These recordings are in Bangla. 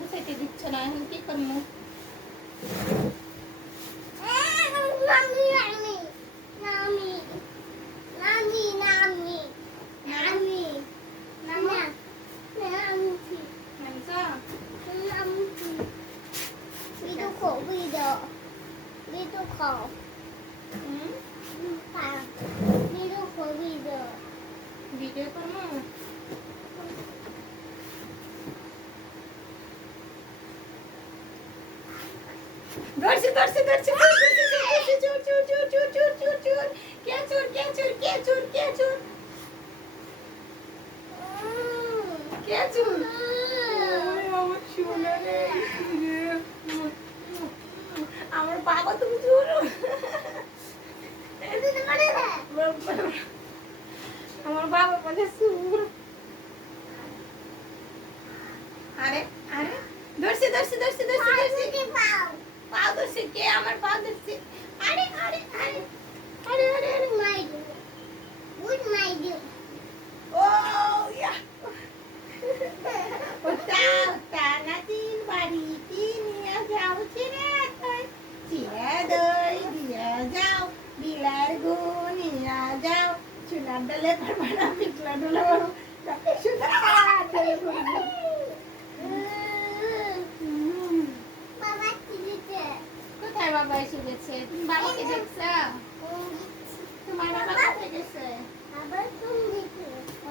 গুছাইতে দিচ্ছ না, এখন কি করবো? ভিডিও করবো? ধরছি ধরছি ধরছি চোর চোর চোর চোর চোর চোর চোর কে চোর কে চোর কে চোর কে চোর কে চোর? আমার সোনা রে, আমার বাবা তুমি চোর। আমার বাবা বলে চোর। আরে আরে ধরছি ধরছি ধরছি ধরছি ধরছি পাও ধরছি, কে আমার পাও ধরছি? আরে আরে আরে আরে আরে আরে ও ইয়া ওটা ওটা নাতিন বাড়ি কি নিয়ে যাও ছিঁড়ে দই, ছিঁড়ে দই দিয়ে যাও, বিলার গু নিয়ে যাও, চুলার ডালে পারবা না, পিছলা ডালে পারবো, কোথায় বাবা এসে গেছে? তুমি বাবাকে দেখছো? তোমার বাবা কোথায় গেছে?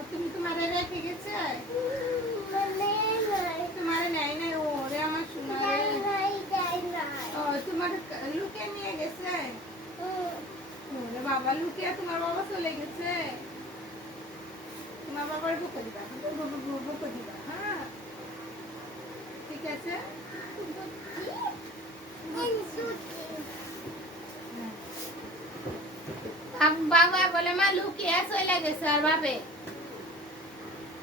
তুমি তোমার রেখে গেছে? তোমার নাই নাই, ওরে আমার সোনা ও তোমার লুকিয়ে নিয়ে গেছে? ওরে বাবা, লুকিয়ে তোমার বাবা চলে গেছে? তোমার বাবার বুকে দিবা, বুকে দিবা, হ্যাঁ ঠিক আছে। বাবা বলে মা লুকিয়ে চলে গেছে আর ভাবে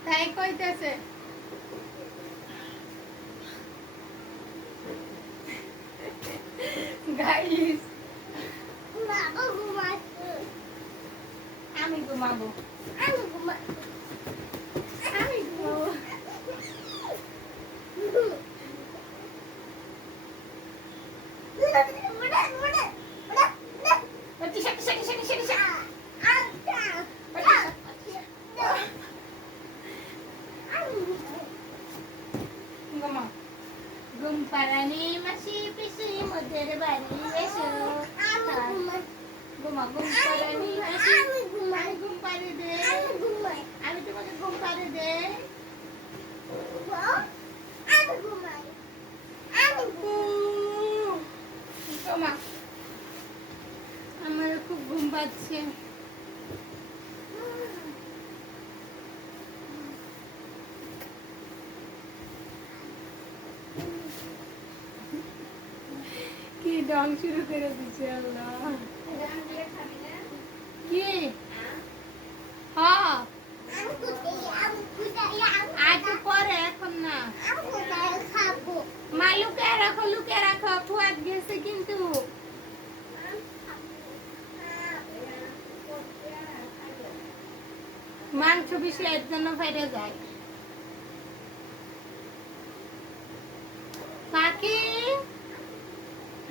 তাই কইতেছে। গাইস আমি ঘুমাবো, আমি ঘুমাবো। ঘুম পাড়ানি মাসি পিসি মোদের বাড়ি এসো, ঘুমা ঘুম পাড়ানি মাসি, আমি ঘুম পাড়ি দে, আমি তোমাকে ঘুম পাড়ি দে, আমার খুব ঘুম পাচ্ছে। কি ডং শুরু করে দিচ্ছে আল্লাহ। কি হ্যাঁ আজ পরে, এখন না। মা লুকে রাখো ফুয়াদ গেছে কিন্তু। মাংস বেশি এর জন্য ফেটে যায়। পাখি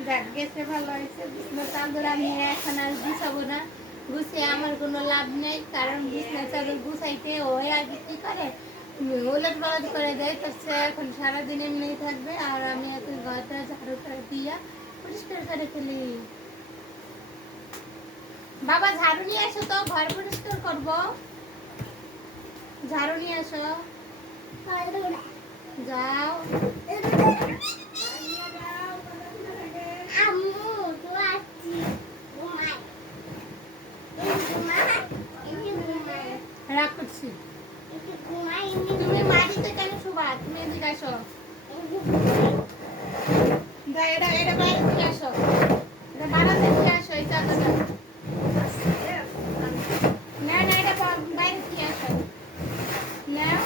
দেখ গেছে, ভালো হয়েছে। বিছনা চাদর আমি এখন আর গুছাবো না, গুছিয়ে আমার কোনো লাভ নেই, কারণ বিছনা চাদর গুছাইতে ওই আগে কি করে ওলট পালট করে দেয়, তো সে এখন সারাদিন এমনিই থাকবে, আর আমি এখন ঘরটা ঝাড়ু করে দিয়া পরিষ্কার করে ফেলি। বাবা ঝাড়ু নিয়ে আসো তো, ঘর পরিষ্কার করবো। ঝাড়ু নিয়ে আসো, যাও। রাগ করছি, তুমি মাটিতে কেন শুবা? তুমি এদিকে আসো, এটা এটা বাইরে থেকে আসো, এটা বারান্দা থেকে আসো, এই চাদরটা না না, এটা বাইরে থেকে আসো, নাও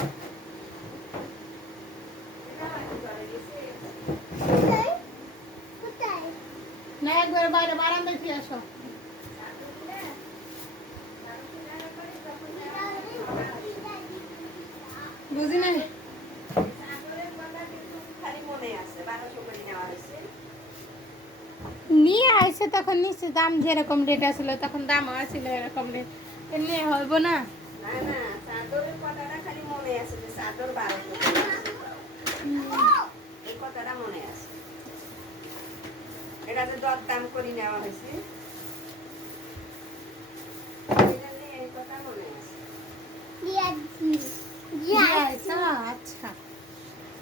না, একবার বাইরে বারান্দা থেকে আসো। বুঝি নাই নিচ্ছে তখন নিচ্ছে দাম যেরকম রেট আসলো তখন দামও আসছিল এরকম রেট এমনি হইব না। না না চাদরের কথাটা খালি মনে আছে যে চাদর 1200 এই কথাটা মনে আছে। এটা যে দরদাম করে নেওয়া হয়েছে এই কথা মনে আছে। Yes, আচ্ছা